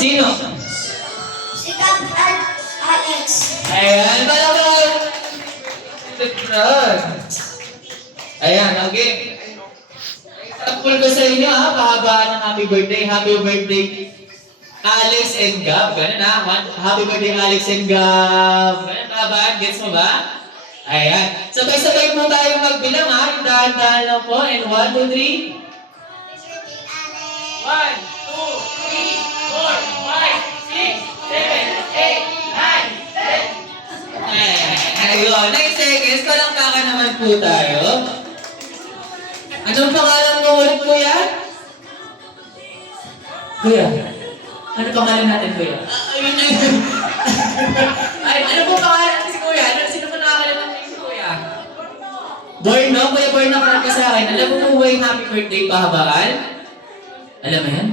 Sino? Si Cap at Alex. Ayan, palakpak! Ayan, okay. Thankful ko sa inyo ha, pahabaan ng happy birthday. Happy birthday, Alex and Gab. Ganun ha, happy birthday, Alex and Gab. Ganun, pahabaan, gets mo ba? Ayan. Sabay-sabay mo tayo magbilang ha. Dahan-dahan lang po. And 1, 2, 3. Happy birthday, Alex. 1, 2, 3, 4, 5, 6, 7, 8, 9, 10. Ayun, 9 seconds. Palangkakan naman po tayo. Anong pangalan mo ulit, kuya? Kuya? Ano pangalan natin, kuya? Ayun na yun. Ay, ano po pangalan natin si kuya? Sino po nakakalimutan si kuya? Borno? Kuya Borno, parang ka sa akin. Alam mo po ba yung happy birthday pahabaan? Alam mo yan?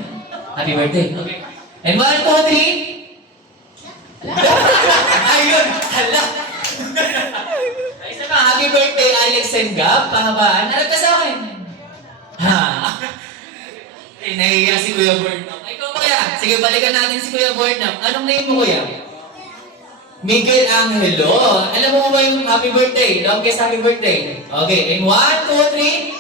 Happy birthday. Okay. And 1, 2, 3. Ayun! Hala! Ay, isa pa, happy birthday, Alex and Gab. Pahabaan. Alam ka sa akin. Ha? Ay, nahihiya si Kuya Burnham. Ay, ikaw kaya. Sige, balikan natin si Kuya Burnham. Anong name mo, Kuya? Miguel Angelo. Alam mo ba yung happy birthday? Longest happy birthday. Okay, in 1, 2, 3. 1,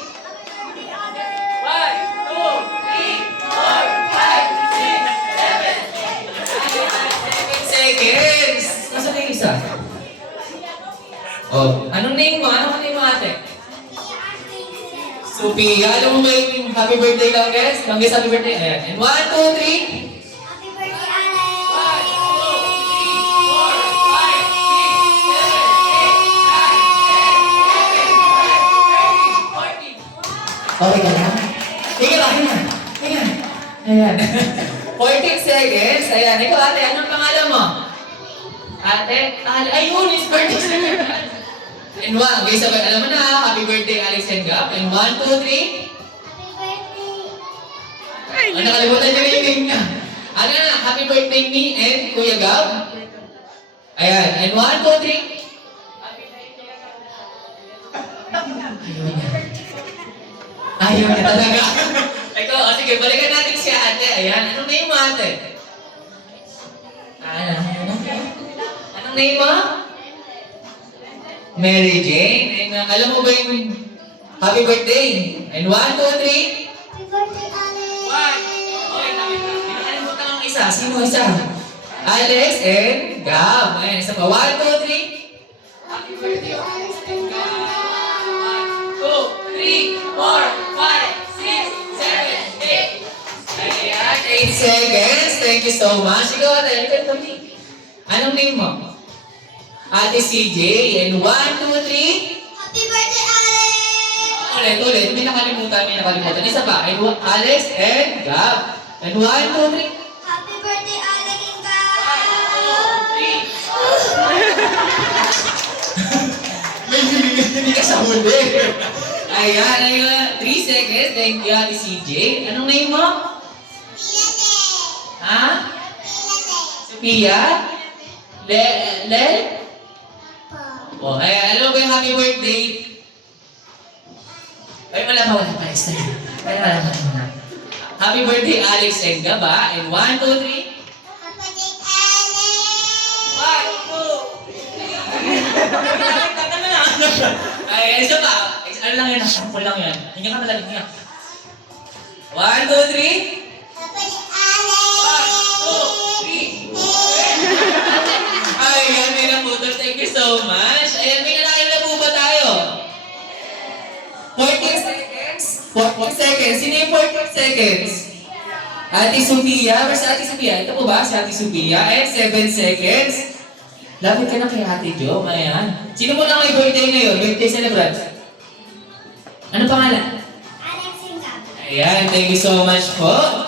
2, 3, 4, 5, 6, 7, 8, 9, 10 seconds. Nasaan na yung isa? Oh, anong name mo? Anong name mo, ate? Sophia. Alam mo ba yung happy birthday longest? Longest happy birthday? Ayan. And 1, 2, 3. Happy birthday, Alex. 1, 2, 3, 4, 5, 6, 7, 8, 9, 10, 11, 12, 13, 14. Okay ka na? Tingnan lang, tingnan. Tingnan. Ayan. 14 seconds. Ayan. Ikaw, ate, anong pangalan mo? Ate? Ayun, it's birthday. And 1, okay, sabay, alam mo na, happy birthday, Alex and Gab. And 1, 2, 3. Happy birthday. Ano, nakalimutan niyo na yung name niya. Ano na, happy birthday me and Kuya Gab. Ayan, and 1, 2, 3. Ayaw niya talaga. Ikaw, o sige, balikan natin si ate. Ayan, anong name mo, ate? Anong name mo? Mary Jane. And, alam mo ba yung happy birthday? And 1, 2, 3. Happy birthday, Alex. Okay, nakalimutan ang isa. Sino isa? Alex and Gab. Ayan, isa pa. 1, 2, 3. Happy birthday, Alex and Gab. 1, 2, 3, 4, 5, 6, 7, 8. Ayan, 8 seconds. Thank you so much. Ikaw, ate. Ikaw, Tony. Anong name mo? Ate CJ. And 1, 2, 3. Happy birthday, Alex. Ulit. May nakalimutan. Isa pa. And Alex and Gab. And 1, 2, 3. Happy birthday, Alex and Gab. 1, 2, 3. Hindi ka sa huli. Ayan. 3 seconds. Thank you, Ate CJ. Anong name mo? Ha? Sophia? Lel? Oh, ayan. Alam ko yung happy birthday. Ay, wala pa. Happy birthday, Alex and Gab, ha? And 1, 2, 3. Happy birthday, Alex. Ay, isa pa. Ano lang yan? Sample lang yan. Hindi ka talaga niya. 1, 2, 3. Happy birthday, Alex. Ayan, may naputol. Thank you so much. Ayan, may nalakin na po ba tayo? 14 seconds? 14 seconds. Sino yung 14 seconds? Ate Sophia. Where's Ate Sophia? Ito po ba si Ate Sophia? And 7 seconds. Lapit ka na kay Ate Jo. Ayan. Sino mo lang may birthday ngayon? Birthday celebrant? Ano pangalan? Alex and Gab. Ayan, thank you so much po.